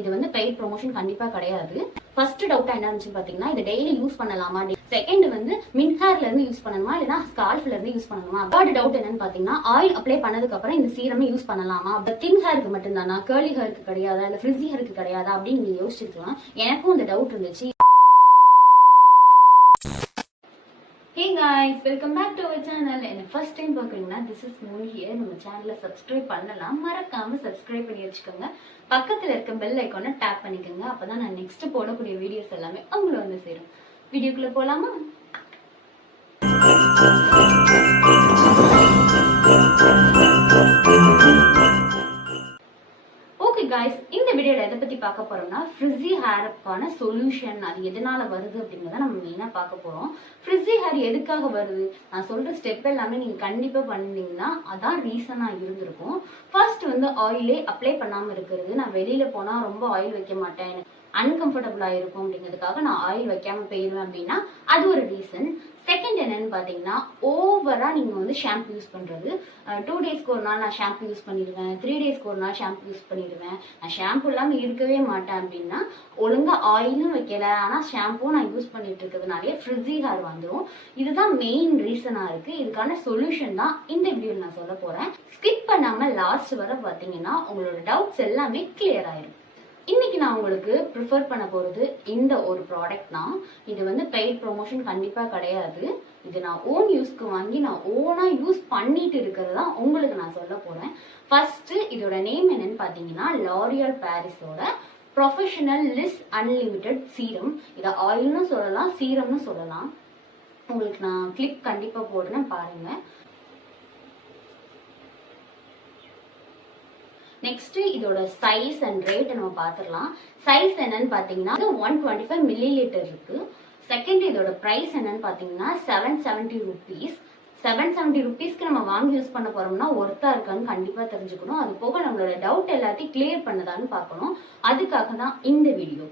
இது வந்து paid promotion கண்டிப்பா கிடையாது. ஃபர்ஸ்ட் டவுட்டா என்ன இருந்துச்சு பாத்தீங்கன்னா, இது டெய்லி யூஸ் பண்ணலாமா, செகண்ட் வந்து மின் ஹேர்ல இருந்து யூஸ் பண்ணணுமா இல்லனா ஸ்கால்ஃப்ல இருந்து யூஸ் பண்ணணுமா. தேர்ட் டவுட் என்னன்னு பாத்தீங்கன்னா, ஆயில் அப்ளை பண்ணதுக்கு அப்புறம் இந்த சீரம் யூஸ் பண்ணலாமா, தின் ஹேருக்கு மட்டும் தானா, கர்லி ஹேருக்கு கிடையாதா, இல்ல ஃப்ரிஸி ஹேருக்கு கிடையாதா அப்படின்னு நீங்க யோசிச்சிருக்கலாம். எனக்கும் இந்த டவுட் இருந்துச்சு. Hey guys, welcome back to our channel. And first time பார்க்கறீங்கன்னா this is Moon here. நம்ம சேனலை சப்ஸ்கிரைப் பண்ணலாம், மறக்காம சப்ஸ்கிரைப் பண்ணி வச்சுக்கோங்க. பக்கத்துல இருக்க பெல் ஐகானை டேப் பண்ணிக்கோங்க. அப்பதான் நான் நெக்ஸ்ட் போடக்கூடிய வீடியோஸ் எல்லாமே உங்களை வந்து சேரும். வீடியோக்குள்ள போலாமா? ஓகே गाइस, இந்த வீடியோல எதை பத்தி பார்க்க போறோம்னா ஃப்ரிஸி ஹேருக்கான சொல்யூஷன், அது எதனால வருது அப்படிங்கறத நம்ம மெயினா பார்க்க போறோம். ஃப்ரிஸி ஹேர் எதுக்காக வருது, நான் சொல்ற ஸ்டெப் எல்லாமே நீங்க கண்டிப்பா பண்ணீங்கன்னா அதான் ரீசனா இருந்திருக்கும். ஃபர்ஸ்ட் வந்து ஆயிலே அப்ளை பண்ணாம இருக்கிறது. நான் வெளியில போனா ரொம்ப ஆயில் வைக்க மாட்டேன், அன்கம்ஃபர்டபுளா இருக்கும் அப்படிங்கிறதுக்காக நான் ஆயில் வைக்காம போயிருவேன் அப்படின்னா அது ஒரு ரீசன். செகண்ட் என்னன்னு பாத்தீங்கன்னா, ஓவரா நீங்க வந்து ஷாம்பு யூஸ் பண்றது. 2 டேஸ்க்கு ஒரு நாள் நான் ஷாம்பு யூஸ் பண்ணிடுவேன், 3 டேஸ்க்கு ஒரு நாள் ஷாம்பு யூஸ் பண்ணிடுவேன். நான் ஷாம்பு இல்லாம இருக்கவே மாட்டேன் அப்படின்னா ஒழுங்கா ஆயிலும் வைக்கல, ஆனா ஷாம்பும் நான் யூஸ் பண்ணிட்டு இருக்கிறதுனாலே ஃப்ரிஸி ஹேர் வந்துடும். இதுதான் மெயின் ரீசனா இருக்கு. இதுக்கான சொல்யூஷன் தான் இந்த வீடியோல நான் சொல்ல போறேன். ஸ்கிப் பண்ணாம லாஸ்ட் வரை பாத்தீங்கன்னா உங்களோட டவுட்ஸ் எல்லாமே கிளியர் ஆயிடும். இன்னைக்கு நான் உங்களுக்கு ப்ரிஃபர் பண்ண போறது இந்த ஒரு ப்ராடக்ட் தான். இது வந்து பெய்ட் ப்ரொமோஷன் கண்டிப்பா கிடையாது. இது நான் ஓன் யூஸ்க்கு வாங்கி நான் ஓனா யூஸ் பண்ணிட்டு இருக்கிறது தான் உங்களுக்கு நான் சொல்ல போறேன். ஃபர்ஸ்ட் இதோட நேம் என்னன்னு பாத்தீங்கன்னா, லாரியல் பாரிஸோட ப்ரொஃபஷனல் லிஸ் அன்லிமிட்டெட் சீரம். இதை ஆயில்னு சொல்லலாம், சீரம்னு சொல்லலாம். உங்களுக்கு நான் கிளிப் கண்டிப்பா போடுறேன், பாருங்க. நெக்ஸ்ட் இதோட சைஸ் அண்ட் ரேட் நம்ம பாத்துடலாம். சைஸ் என்னன்னு பாத்தீங்கன்னா 125 மில்லி லிட்டர் இருக்கு. செகண்ட் இதோட பிரைஸ் என்னன்னு பாத்தீங்கன்னா 770 rupees. 770 rupeesக்கு நம்ம வாங்கி யூஸ் பண்ண போறோம்னா ஒர்த்தா இருக்கான்னு கண்டிப்பா தெரிஞ்சுக்கணும். அது போக நம்மளோட டவுட் எல்லாத்தையும் கிளியர் பண்ணதான்னு பார்க்கணும். அதுக்காக தான் இந்த வீடியோ.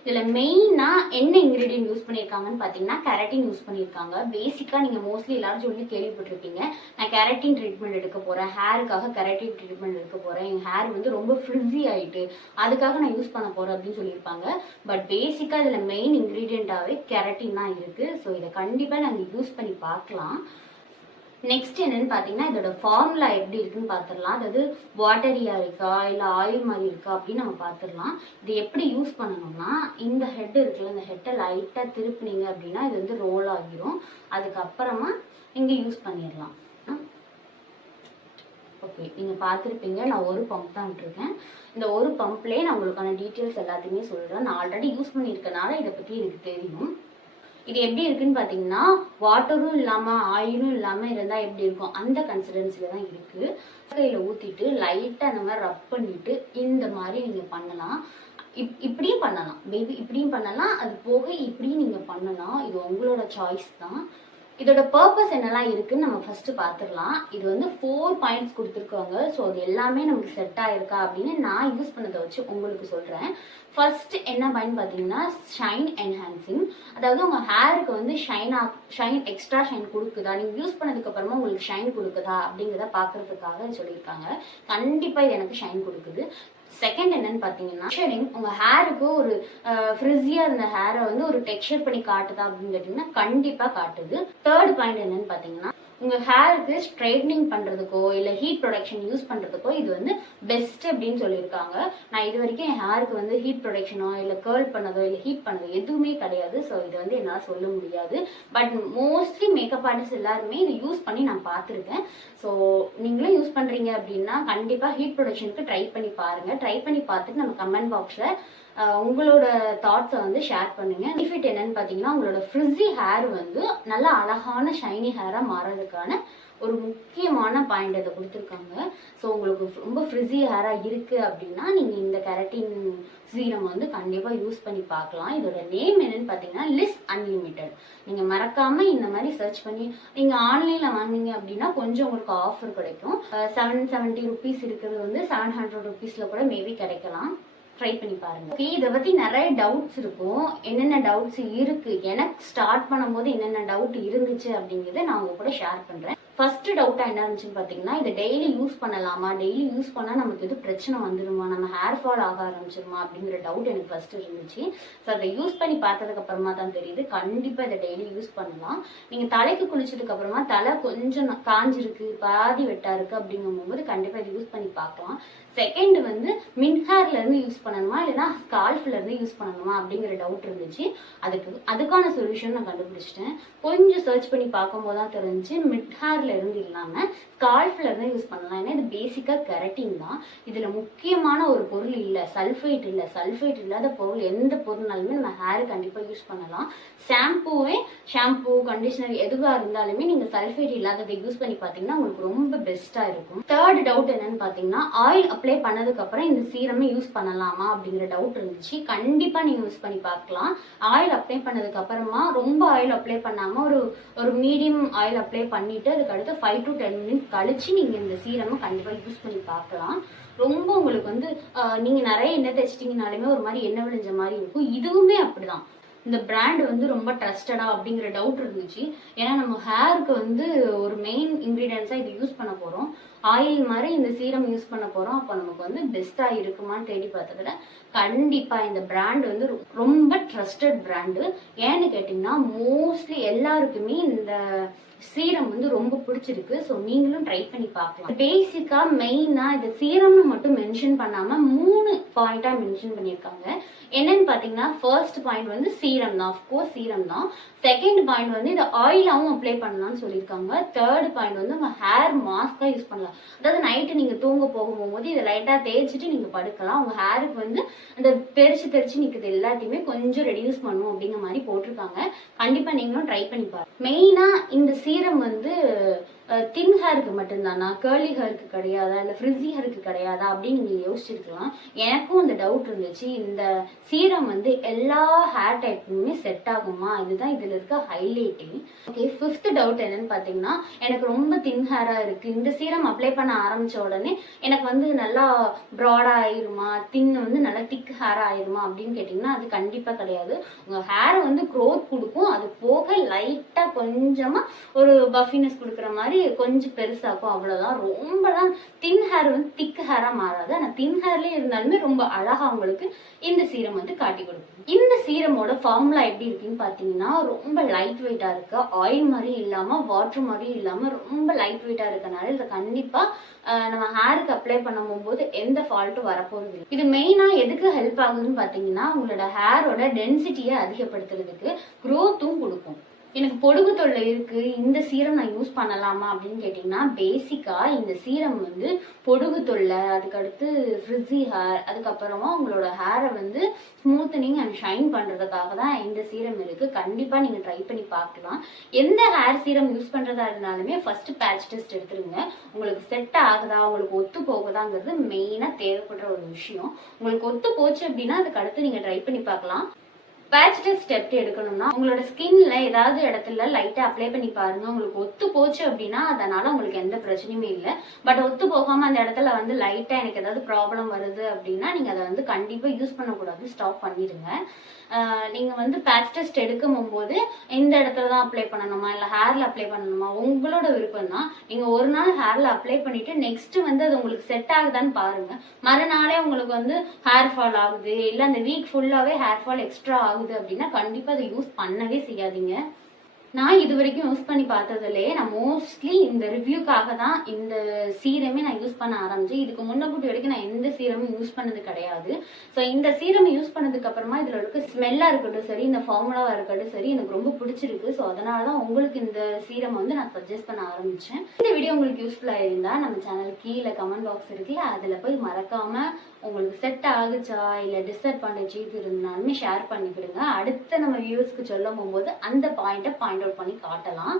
இதுல மெயினா என்ன இன்கிரீடியன்ட் யூஸ் பண்ணிருக்காங்கன்னு பாத்தீங்கன்னா கெரட்டின் யூஸ் பண்ணிருக்காங்க. பேசிக்கா நீங்க மோஸ்ட்லி எல்லாரும் சொல்லி கேள்விப்பட்டிருப்பீங்க, நான் கெரட்டின் ட்ரீட்மெண்ட் எடுக்க போறேன், ஹேருக்காக கெரட்டின் ட்ரீட்மெண்ட் எடுக்க போறேன், என் ஹேர் வந்து ரொம்ப ஃப்ரிஸி ஆயிட்டு அதுக்காக நான் யூஸ் பண்ண போறேன் அப்படின்னு சொல்லியிருப்பாங்க. பட் பேசிக்கா இதுல மெயின் இன்கிரீடியன்டாவே கெரட்டின் தான் இருக்கு. ஸோ இதை கண்டிப்பா நாங்க யூஸ் பண்ணி பார்க்கலாம். நெக்ஸ்ட் என்னன்னு பாத்தீங்கன்னா, இதோட ஃபார்முலா எப்படி இருக்குன்னு பாத்துடலாம். அதாவது வாட்டரியா இருக்கா இல்ல ஆயில் மாதிரி இருக்கா அப்படின்னு நம்ம பாத்துடலாம். இது எப்படி யூஸ் பண்ணணும்னா, இந்த ஹெட் இருக்குல்ல, இந்த ஹெட்டை லைட்டா திருப்பினீங்க அப்படின்னா இது வந்து ரோல் ஆகிரும். அதுக்கப்புறமா இங்க யூஸ் பண்ணிடலாம். ஓகே, நீங்க பாத்திருப்பீங்க, நான் ஒரு பம்ப் தான் விட்டுருக்கேன். இந்த ஒரு பம்ப்லயே நான் உங்களுக்கான டீட்டெயில்ஸ் எல்லாத்தையுமே சொல்றேன். நான் ஆல்ரெடி யூஸ் பண்ணியிருக்கனால இதை பத்தி எனக்கு தெரியும். இது எப்படி இருக்குன்னு பாத்தீங்கன்னா, வாட்டரும் இல்லாம ஆயிலும் இல்லாம இருந்தா எப்படி இருக்கும் அந்த கன்சிஸ்டன்சில தான் இருக்கு. கையில ஊத்திட்டு லைட்டா அந்த மாதிரி ரப் பண்ணிட்டு இந்த மாதிரி நீங்க பண்ணலாம். இப்படியும் பண்ணலாம் பேபி, இப்படியும் பண்ணலாம். அது போக இப்படியும் நீங்க பண்ணலாம். இது உங்களோட சாய்ஸ் தான். இதோட பர்பஸ் என்னெல்லாம் இருக்குன்னு நம்ம ஃபர்ஸ்ட் பாத்துடலாம். இது வந்து 4 பாயிண்ட்ஸ் கொடுத்துருக்காங்க. ஸோ அது எல்லாமே நமக்கு செட் ஆயிருக்கா அப்படின்னு நான் யூஸ் பண்ணதை வச்சு உங்களுக்கு சொல்றேன். ஃபர்ஸ்ட் என்ன பாயிண்ட் பாத்தீங்கன்னா, ஷைன் என்ஹான்சிங். அதாவது உங்க ஹேருக்கு வந்து ஷைன் எக்ஸ்ட்ரா ஷைன் கொடுக்குதா, நீங்க யூஸ் பண்ணதுக்கு அப்புறமா உங்களுக்கு ஷைன் கொடுக்குதா அப்படிங்கிறத பாக்குறதுக்காக சொல்லியிருக்காங்க. கண்டிப்பா இது எனக்கு ஷைன் கொடுக்குது. செகண்ட் என்னன்னு பாத்தீங்கன்னா, உங்க ஹேருக்கு ஒரு ஃப்ரிஸியா இருந்த ஹேரை வந்து ஒரு டெக்ஸ்சர் பண்ணி காட்டுதா அப்படின்னு கேட்டீங்கன்னா கண்டிப்பா காட்டுது. தேர்ட் பாயிண்ட் என்னன்னு பாத்தீங்கன்னா, உங்க ஹேருக்கு ஸ்ட்ரைட்னிங் பண்றதுக்கோ இல்ல ஹீட் ப்ரொடக்ஷன் யூஸ் பண்றதுக்கோ இது வந்து பெஸ்ட் அப்படின்னு சொல்லியிருக்காங்க. நான் இது வரைக்கும் என் ஹேருக்கு வந்து ஹீட் ப்ரொடக்ஷனோ இல்ல கேர்ள் பண்ணதோ இல்ல ஹீட் பண்ணதோ எதுவுமே கிடையாது. ஸோ இது வந்து என்னால சொல்ல முடியாது. பட் மோஸ்ட்லி மேக்கப் ஆர்டிஸ்ட் எல்லாருமே இதை யூஸ் பண்ணி நான் பார்த்துருக்கேன். ஸோ நீங்களும் யூஸ் பண்றீங்க அப்படின்னா கண்டிப்பா ஹீட் ப்ரொடக்ஷனுக்கு ட்ரை பண்ணி பாருங்க. ட்ரை பண்ணி பார்த்துட்டு நம்ம கமெண்ட் பாக்ஸ்ல உங்களோட தாட்ஸை வந்து ஷேர் பண்ணுங்க. பெனிஃபிட் என்னன்னு பாத்தீங்கன்னா, உங்களோட ஃப்ரிஸி ஹேர் வந்து நல்லா அழகான ஷைனி ஹேரா மாறதுக்கான ஒரு முக்கியமான பாயிண்ட் இதை கொடுத்துருக்காங்க. ஸோ உங்களுக்கு ரொம்ப ஃப்ரிஸி ஹேரா இருக்கு அப்படின்னா நீங்க இந்த கெரட்டின் சீரம் வந்து கண்டிப்பா யூஸ் பண்ணி பார்க்கலாம். இதோட நேம் என்னன்னு பாத்தீங்கன்னா லிஸ் அன்லிமிட்டெட். நீங்க மறக்காம இந்த மாதிரி சர்ச் பண்ணி நீங்க ஆன்லைன்ல வாங்கினீங்க அப்படின்னா கொஞ்சம் உங்களுக்கு ஆஃபர் கிடைக்கும். 770 rupees இருக்கிறது வந்து 700 rupeesல கூட மேபி கிடைக்கலாம். ட்ரை பண்ணி பாருங்க. ஓகே, இதை பத்தி நிறைய டவுட்ஸ் இருக்கும். என்னென்ன டவுட்ஸ் இருக்கு, எனக்கு ஸ்டார்ட் பண்ணும்போது என்னென்ன டவுட் இருந்துச்சு அப்படிங்கிறத நான் உங்க கூட ஷேர் பண்றேன். ஃபர்ஸ்ட் டவுட்டா என்ன இருந்துச்சுன்னு பாத்தீங்கன்னா, இதை டெய்லி யூஸ் பண்ணலாமா, டெய்லி யூஸ் பண்ணா நமக்கு எது பிரச்சனை வந்துருமா, நம்ம ஹேர் ஃபால் ஆக ஆரம்பிச்சிருமா அப்படிங்கிற டவுட் எனக்கு ஃபர்ஸ்ட் இருந்துச்சு. ஸோ அதை யூஸ் பண்ணி பார்த்ததுக்கு அப்புறமா தான் தெரியுது கண்டிப்பா இதை டெய்லி யூஸ் பண்ணலாம். நீங்க தலைக்கு குளிச்சதுக்கு அப்புறமா தலை கொஞ்சம் காஞ்சிருக்கு, பாதி வெட்டா இருக்கு அப்படிங்கும் போது கண்டிப்பா இதை யூஸ் பண்ணி பார்க்கலாம். செகண்ட் வந்து மிட் ஹேர்ல இருந்து யூஸ் பண்ணணுமா இல்லைன்னா ஸ்கால்ஃப்ல இருந்து யூஸ் பண்ணணுமா அப்படிங்கிற டவுட் இருந்துச்சு. அதுக்கான சொல்யூஷன் நான் கண்டுபிடிச்சிட்டேன். கொஞ்சம் சர்ச் பண்ணி பார்க்கும் போதுதான் தெரிஞ்சு மிட் ஹேர்ல இருந்து இல்லாம ஸ்கால்ஃப்ல இருந்து யூஸ் பண்ணலாம். ஏன்னா இது பேசிக்கா கெரட்டின் தான். இதுல முக்கியமான ஒரு பொருள் இல்ல, சல்ஃபேட் இல்ல. சல்ஃபேட் இல்லாத பொருள் எந்த பொருள்னாலுமே நம்ம ஹேர் கண்டிப்பா யூஸ் பண்ணலாம். ஷாம்பு கண்டிஷனர் எதுவா இருந்தாலுமே நீங்க சல்ஃபேட் இல்லாததை யூஸ் பண்ணி பாத்தீங்கன்னா உங்களுக்கு ரொம்ப பெஸ்டா இருக்கும். தேர்ட் டவுட் என்னன்னு பாத்தீங்கன்னா, ஆயில் அப்ளை பண்ணதுக்கு அப்புறம் இந்த சீரமை யூஸ் பண்ணலாமா அப்படிங்கிற டவுட் இருந்துச்சு. கண்டிப்பா நீங்க யூஸ் பண்ணி பார்க்கலாம். ஆயில் அப்ளை பண்ணதுக்கு அப்புறமா ரொம்ப ஆயில் அப்ளை பண்ணாம ஒரு மீடியம் ஆயில் அப்ளை பண்ணிட்டு அதுக்கு அடுத்து 5 to 10 மினிட்ஸ் கழிச்சு நீங்க இந்த சீரமை கண்டிப்பா யூஸ் பண்ணி பார்க்கலாம். ரொம்ப உங்களுக்கு வந்து நீங்க நிறைய எண்ணெய் தேய்ச்சிட்டீங்கனாலுமே ஒரு மாதிரி எண்ணெய் விழிஞ்ச மாதிரி இருக்கும். இதுவுமே அப்படிதான். இந்த பிராண்ட் வந்து ரொம்ப ட்ரஸ்டடா அப்படிங்கிற டவுட் இருந்துச்சு. ஏன்னா நம்ம ஹேருக்கு வந்து ஒரு மெயின் இன்கிரீடியன்ஸா இது யூஸ் பண்ண போறோம். ஆயில் மாதிரி இந்த சீரம் யூஸ் பண்ண போறோம். அப்போ நமக்கு வந்து பெஸ்டா இருக்குமான்னு தேடி பார்த்ததுல கண்டிப்பா இந்த பிராண்ட் வந்து ரொம்ப ட்ரஸ்டட் பிராண்டு. ஏன்னு கேட்டீங்கன்னா மோஸ்ட்லி எல்லாருக்குமே இந்த சீரம் வந்து ரொம்ப பிடிச்சிருக்கு. ஸோ நீங்களும் ட்ரை பண்ணி பார்க்கலாம். பேசிக்கா மெயினா இந்த சீரம்னு மட்டும் மென்ஷன் பண்ணாம 3 பாயிண்டா மென்ஷன் பண்ணியிருக்காங்க. என்னன்னு பாத்தீங்கன்னா, ஃபர்ஸ்ட் பாயிண்ட் வந்து சீரம் தான். அஃப்கோர்ஸ் சீரம் தான். செகண்ட் பாயிண்ட் வந்து இதை ஆயிலாவும் அப்ளை பண்ணலாம்னு சொல்லியிருக்காங்க. தேர்ட் பாயிண்ட் வந்து உங்க ஹேர் மாஸ்கா யூஸ் பண்ணலாம். அதாவது நைட்டு நீங்க தூங்க போகும்போது இதை லைட்டா தேய்ச்சிட்டு நீங்க படுக்கலாம். உங்க ஹேருக்கு வந்து அந்த தெரிச்சு நிற்கிறது எல்லாத்தையுமே கொஞ்சம் ரெடியூஸ் பண்ணும் அப்படிங்கிற மாதிரி போட்டிருக்காங்க. கண்டிப்பா நீங்களும் ட்ரை பண்ணி பாருங்க. மெயினா இந்த சீரம் வந்து தின் ஹேருக்கு மட்டும்தானா, கேர்லி ஹேருக்கு கிடையாதா, இல்ல ஃப்ரிஸி ஹேருக்கு கிடையாதா அப்படின்னு நீங்க யோசிச்சிருக்கலாம். எனக்கும் அந்த டவுட் இருந்துச்சு. இந்த சீரம் வந்து எல்லா ஹேர் டைப்புமே செட் ஆகுமா, இதுதான் இதுல இருக்க ஹைலைட்டிங். ஓகே, ஃபிஃப்த் டவுட் என்னன்னு பாத்தீங்கன்னா, எனக்கு ரொம்ப தின் ஹேரா இருக்கு, இந்த சீரம் அப்ளை பண்ண ஆரம்பிச்ச உடனே எனக்கு வந்து நல்லா ப்ராடா ஆயிருமா, வந்து நல்லா திக் ஹேர் ஆயிருமா அப்படின்னு கேட்டீங்கன்னா அது கண்டிப்பா கிடையாது. உங்க ஹேர் வந்து க்ரோத் கொடுக்கும். அது போக லைட்டா கொஞ்சமா ஒரு பஃபினஸ் கொடுக்குற மாதிரி கொஞ்சம் பெருசாக்கும், அவ்வளவுதான். ரொம்பலாம் தின் ஹேர் வந்து திக் ஹேரா மாறாது. ஆனா தின் ஹேர்லயே இருந்தாலுமே ரொம்ப அழகா உங்களுக்கு இந்த சீரம் வந்து காட்டி கொடுக்கும். இந்த சீரமோட ஃபார்முலா எப்படி இருக்குன்னு பாத்தீங்கன்னா, ரொம்ப லைட் வெயிட்டா இருக்கு. ஆயில் மாதிரி இல்லாம வாட்டர் மாதிரி இல்லாம ரொம்ப லைட் வெயிட்டா இருக்கனால இதை கண்டிப்பா நம்ம ஹேருக்கு அப்ளை பண்ணும் போது எந்த ஃபால்ட்டும் வரப்போறது இல்லை. இது மெயினா எதுக்கு ஹெல்ப் ஆகுதுன்னு பாத்தீங்கன்னா, உங்களோட ஹேரோட டென்சிட்டியை அதிகப்படுத்துறதுக்கு, க்ரோத்தும் கொடுக்கும். எனக்கு பொடுகு தொல்லை இருக்கு, இந்த சீரம் நான் யூஸ் பண்ணலாமா அப்படின்னு கேட்டீங்கன்னா, பேசிக்கா இந்த சீரம் வந்து பொடுகு தொல்லை, அதுக்கடுத்து ஃப்ரிஸி ஹேர், அதுக்கப்புறமா உங்களோட ஹேரை வந்து ஸ்மூத்தனிங் அண்ட் ஷைன் பண்றதுக்காக தான் இந்த சீரம் இருக்கு. கண்டிப்பா நீங்க ட்ரை பண்ணி பார்க்கலாம். எந்த ஹேர் சீரம் யூஸ் பண்றதா இருந்தாலுமே ஃபர்ஸ்ட் பேட்ச் டெஸ்ட் எடுத்துருங்க. உங்களுக்கு செட் ஆகுதா, உங்களுக்கு ஒத்து போகுதாங்கிறது மெயினா தேவைப்படுற ஒரு விஷயம். உங்களுக்கு ஒத்து போச்சு அப்படின்னா அதுக்கு அடுத்து நீங்க ட்ரை பண்ணி பார்க்கலாம். பேட்ச் டெஸ்ட் ஸ்டெப் எடுக்கணும்னா உங்களோட ஸ்கின்ல ஏதாவது இடத்துல லைட்டா அப்ளை பண்ணி பாருங்க. உங்களுக்கு ஒத்து போச்சு அப்படின்னா அதனால உங்களுக்கு எந்த பிரச்சனையுமே இல்லை. பட் ஒத்து போகாம அந்த இடத்துல வந்து லைட்டா எனக்கு ஏதாவது ப்ராப்ளம் வருது அப்படின்னா நீங்க அதை வந்து கண்டிப்பா யூஸ் பண்ணக்கூடாது, ஸ்டாப் பண்ணிடுங்க. நீங்க வந்து பேட்ச் டெஸ்ட் எடுக்கும் போது இந்த இடத்துல தான் அப்ளை பண்ணணுமா இல்ல ஹேர்ல அப்ளை பண்ணணுமா உங்களோட விருப்பம் தான். நீங்க ஒரு நாள் ஹேர்ல அப்ளை பண்ணிட்டு நெக்ஸ்ட் வந்து அது உங்களுக்கு செட் ஆகுதான்னு பாருங்க. மறுநாளே உங்களுக்கு வந்து ஹேர் ஃபால் ஆகுது இல்ல அந்த வீக் ஃபுல்லாவே ஹேர் ஃபால் எக்ஸ்ட்ரா ஆகுது அப்படின்னா கண்டிப்பா அதை யூஸ் பண்ணவே செய்யாதீங்க. நான் இது வரைக்கும் யூஸ் பண்ணி பார்த்ததுலேயே நான் மோஸ்ட்லி இந்த ரிவ்யூக்காக தான் இந்த சீரமே நான் யூஸ் பண்ண ஆரம்பிச்சேன். இதுக்கு முன்னக்கூட்டி வரைக்கும் நான் எந்த சீரமும் யூஸ் பண்ணது கிடையாது. ஸோ இந்த சீரம் யூஸ் பண்ணதுக்கு அப்புறமா இதில் இருக்க ஸ்மெல்லாக இருக்கட்டும் சரி, இந்த ஃபார்முலாவாக இருக்கட்டும் சரி, எனக்கு ரொம்ப பிடிச்சிருக்கு. ஸோ அதனால தான் உங்களுக்கு இந்த சீரம் வந்து நான் சஜஸ்ட் பண்ண ஆரம்பித்தேன். இந்த வீடியோ உங்களுக்கு யூஸ்ஃபுல்லாக இருந்தால் நம்ம சேனல் கீழே கமெண்ட் பாக்ஸ் இருக்குல்ல, அதில் போய் மறக்காம உங்களுக்கு செட் ஆகுச்சா இல்லை டிஸ்அட்வான்டேஜ் இது இருந்தாலுமே ஷேர் பண்ணிக்கிடுங்க. அடுத்த நம்ம வியூஸ்க்கு சொல்ல போகும்போது அந்த பாயிண்ட் அவுட் பண்ணி காட்டலாம்.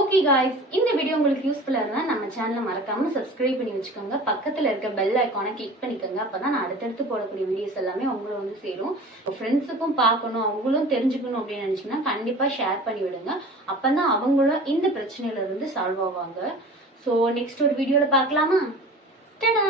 ஓகே காய்ஸ், இந்த வீடியோ உங்களுக்கு யூஸ்ஃபுல்லா இருந்தா நம்ம சேனலை மறக்காம சப்ஸ்கிரைப் பண்ணி வச்சுக்கோங்க. பக்கத்துல இருக்க பெல் ஐக்கானை கிளிக் பண்ணிக்கோங்க. அப்பதான் நான் அடுத்தடுத்து போடக்கூடிய வீடியோஸ் எல்லாமே உங்களை வந்து சேரும். ஃப்ரெண்ட்ஸுக்கும் பார்க்கணும், அவங்களும் தெரிஞ்சுக்கணும் அப்படின்னு நினைச்சீங்கன்னா கண்டிப்பா ஷேர் பண்ணி விடுங்க. அப்பதான் அவங்களும் இந்த பிரச்சனையில இருந்து சால்வ் ஆவாங்க. ஸோ நெக்ஸ்ட் ஒரு வீடியோல பார்க்கலாமா? டடா!